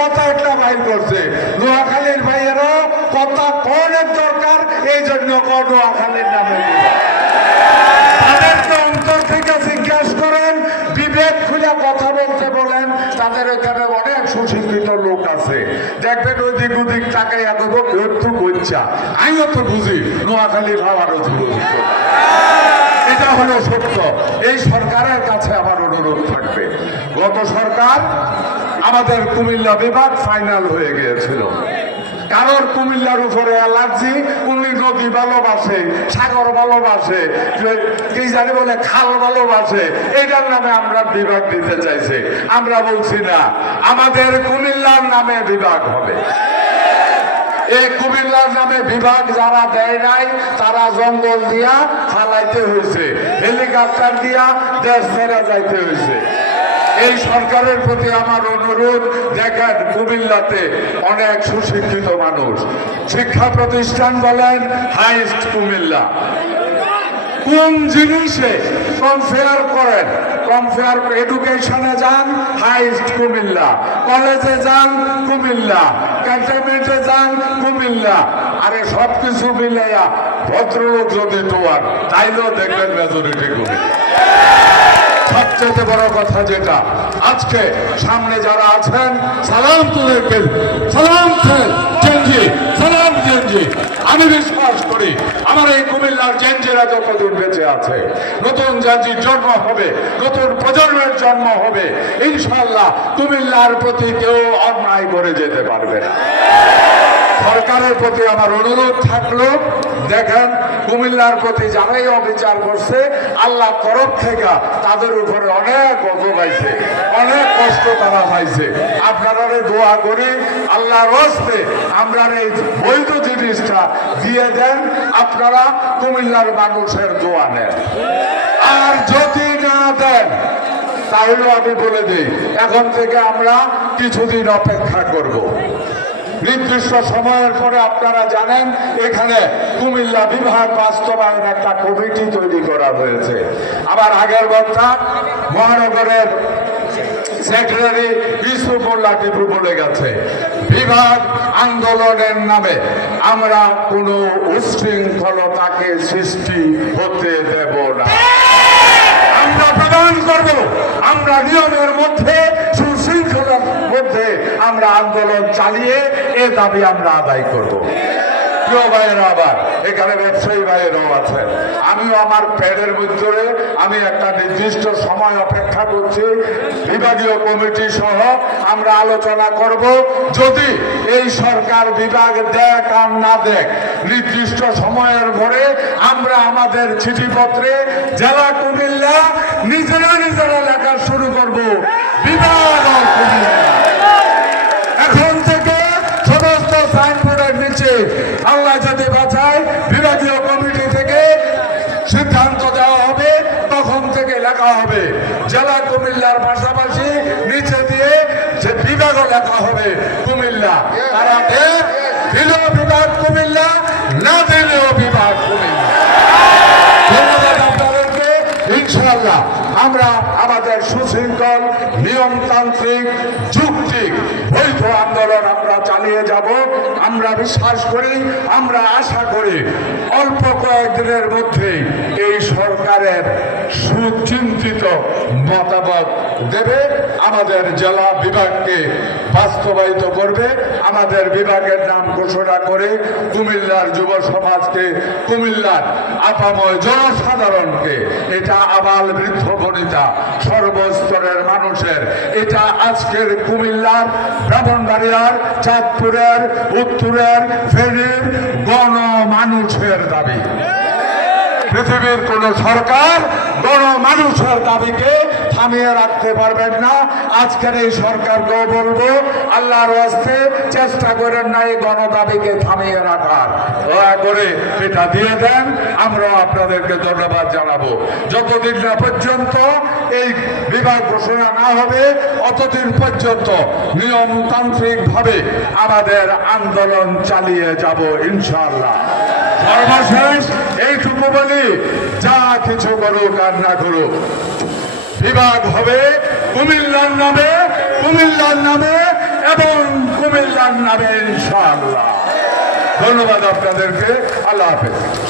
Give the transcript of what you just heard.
কথা একটা বাইর করছে, নোয়াখালীর ভাইয়েরা কথা কনের দরকার, এই জন্য নোয়াখালীর নামে তাদেরকে অন্তর থেকে জিজ্ঞাসা করেন, বিবেক খুলে কথা বলতে বলেন। তাদের এখানে অনেক সুশিক্ষিত লোক আছে, দেখবেন ওদিক ওদিক তাকাই এত ইচ্ছা। আমিও তো বুঝি নোয়াখালী ভাবারও বুঝি, এটা হলো সত্য। এই সরকারের কাছে আমার অনুরোধ থাকবে, গত সরকার আমাদের কুমিল্লা বিভাগ ফাইনাল হয়ে গিয়েছিল। কারোর কুমিল্লার উপরে অ্যালার্জি, উনি নদী ভালোবাসে, সাগর ভালোবাসে, কি জানি বলে খাল ভালোবাসে, এইটার নামে আমরা বিভাগ দিতে চাইছে। আমরা বলছি না, আমাদের কুমিল্লার নামে বিভাগ হবে। এই কুমিল্লার নামে বিভাগ যারা দেয় নাই তারা জঙ্গল দিয়া ফালাইতে হয়েছে, হেলিকপ্টার দিয়া দেশ ছেড়ে যাইতে হয়েছে। এই সরকারের প্রতি আমার অনুরোধ, দেখেন কুমিল্লাতে অনেক সুশিক্ষিত মানুষ, শিক্ষা প্রতিষ্ঠান বলেন হাইস্ট কুমিল্লা। কোন জিনিসে কম্পেয়ার করেন, কম্পেয়ার এডুকেশনে যান হাইস্ট কুমিল্লা, কলেজে যান কুমিল্লা, ক্যান্টনমেন্টে যান কুমিল্লা। আরে সবকিছু মিলাইয়া ভদ্রলোক যদি তোয়ার, তাইলেও দেখবেন মেজরিটি কুমিল্লা। সবচেয়ে বড় কথা যেটা, আজকে সামনে যারা আছেন, সালাম তোদেরকে, সালাম চেঞ্জি, সালাম চেঞ্জি। আমি বিশ্বাস করি আমার এই কুমিল্লার চেঞ্জিরা যতদিন বেঁচে আছে, নতুন চেঞ্জির জন্ম হবে, নতুন প্রজন্মের জন্ম হবে। ইনশাল্লাহ কুমিল্লার প্রতি কেউ অন্যায় করে যেতে পারবে না। সরকারের প্রতি আমার অনুরোধ থাকলো, দেখেন কুমিল্লার প্রতি যারাই অবিচার করছে, আল্লাহ তরফ থেকে তাদের উপরে অনেক অপবাইছে, অনেক কষ্ট তারা পাইছে। আপনারা দোয়া করি আল্লাহর হস্তে আমরা এই বৈধ জিনিসটা দিয়ে দেন, আপনারা কুমিল্লার মানুষের দোয়া নেন। আর যদি না দেন তাহলে আমি বলে দিই, এখন থেকে আমরা কিছুদিন অপেক্ষা করব। নির্দিষ্ট সময়ের পরে আপনারা জানেন এখানে কুমিল্লা বিভাগ বাস্তবায়ন একটা কমিটি তৈরি করা হয়েছে। আবার আগের বক্তা মহানগরের সেক্রেটারি ইউসুফ মোল্লা টিপু বলে গেছে, বিভাগ আন্দোলনের নামে আমরা কোনো উশৃঙ্খলতাকে সৃষ্টি হতে দেব না। আমরা প্রদান করব, আমরা নিয়মের মধ্যে সুশৃঙ্খলার মধ্যে আমরা আন্দোলন চালিয়ে এ দাবি আমরা আদায় করব। প্রিয় ভাইয়েরা, আবার এখানে ব্যবসায়ী ভাইয়েরাও আছেন, আমিও আমার প্যাডের ভিতরে আমি একটা নির্দিষ্ট সময় অপেক্ষা করছি। বিভাগীয় কমিটি সহ আমরা আলোচনা করব। যদি এই সরকার বিভাগ দেখ আর না দেখ, নির্দিষ্ট সময়ের পরে আমরা আমাদের চিঠিপত্রে জেলা কুমিল্লা নিজেরা লেখা শুরু করব, বিভাগ কুমিল্লা। এখন থেকে সমস্ত সাইনবোর্ডের নিচে আল্লাহ যদি বাঁচায় বিভাগীয় কমিটি থেকে সিদ্ধান্ত দেওয়া হবে, তখন থেকে লেখা হবে জেলা কুমিল্লার পাশাপাশি নিচে দিয়ে যে বিভাগও লেখা হবে কুমিল্লা। তারা দিলেও বিভাগ কুমিল্লা, না দিলেও বিভাগ কুমিল্লা। ধন্যবাদ আপনাদেরকে। ইনশাআল্লাহ আমরা আমাদের সুশৃঙ্খল নিয়মতান্ত্রিক যুক্তিক বৈধ আন্দোলন আমরা চালিয়ে যাব। আমরা বিশ্বাস করি, আমরা আশা করি অল্প কয়েকদিনের মধ্যেই এই সরকারের সুচিন্তিত মতামত দেবে, আমাদের জেলা বিভাগকে বাস্তবায়িত করবে। আমাদের বিভাগের নাম ঘোষণা করে কুমিল্লার যুব সমাজকে, কুমিল্লার আপাময় জনসাধারণকে, এটা আবাল বৃদ্ধ বনিতা সর্বস্তরের মানুষের, এটা আজকের কুমিল্লার, ব্রাহ্মণবাড়িয়ার, চাঁদপুরের, উত্তরের, ফেনীর গণমানুষের দাবি। পৃথিবীর কোন সরকার গণমানুষের দাবিকে থামিয়ে রাখতে পারবেন না। আজকের এই সরকারকেও বলবো, আল্লাহর হস্তে চেষ্টা করেন না এই গণদাবিকে থামিয়ে রাখার, দয়া করে এটা দিয়ে দেন। আমরাও আপনাদেরকে ধন্যবাদ জানাবো। যতদিন না পর্যন্ত এই বিভাগ ঘোষণা না হবে, অতদিন পর্যন্ত নিয়মতান্ত্রিক ভাবে আমাদের আন্দোলন চালিয়ে যাব ইনশাআল্লাহ। সর্বশেষ এইটুকু বলি, যা কিছু করুক আর না করুক, বিভাগ হবে কুমিল্লার নামে, কুমিল্লার নামে এবং আল্লাহর নামে ইনশাআল্লাহ। ধন্যবাদ আপনাদেরকে। আল্লাহ হাফেজ।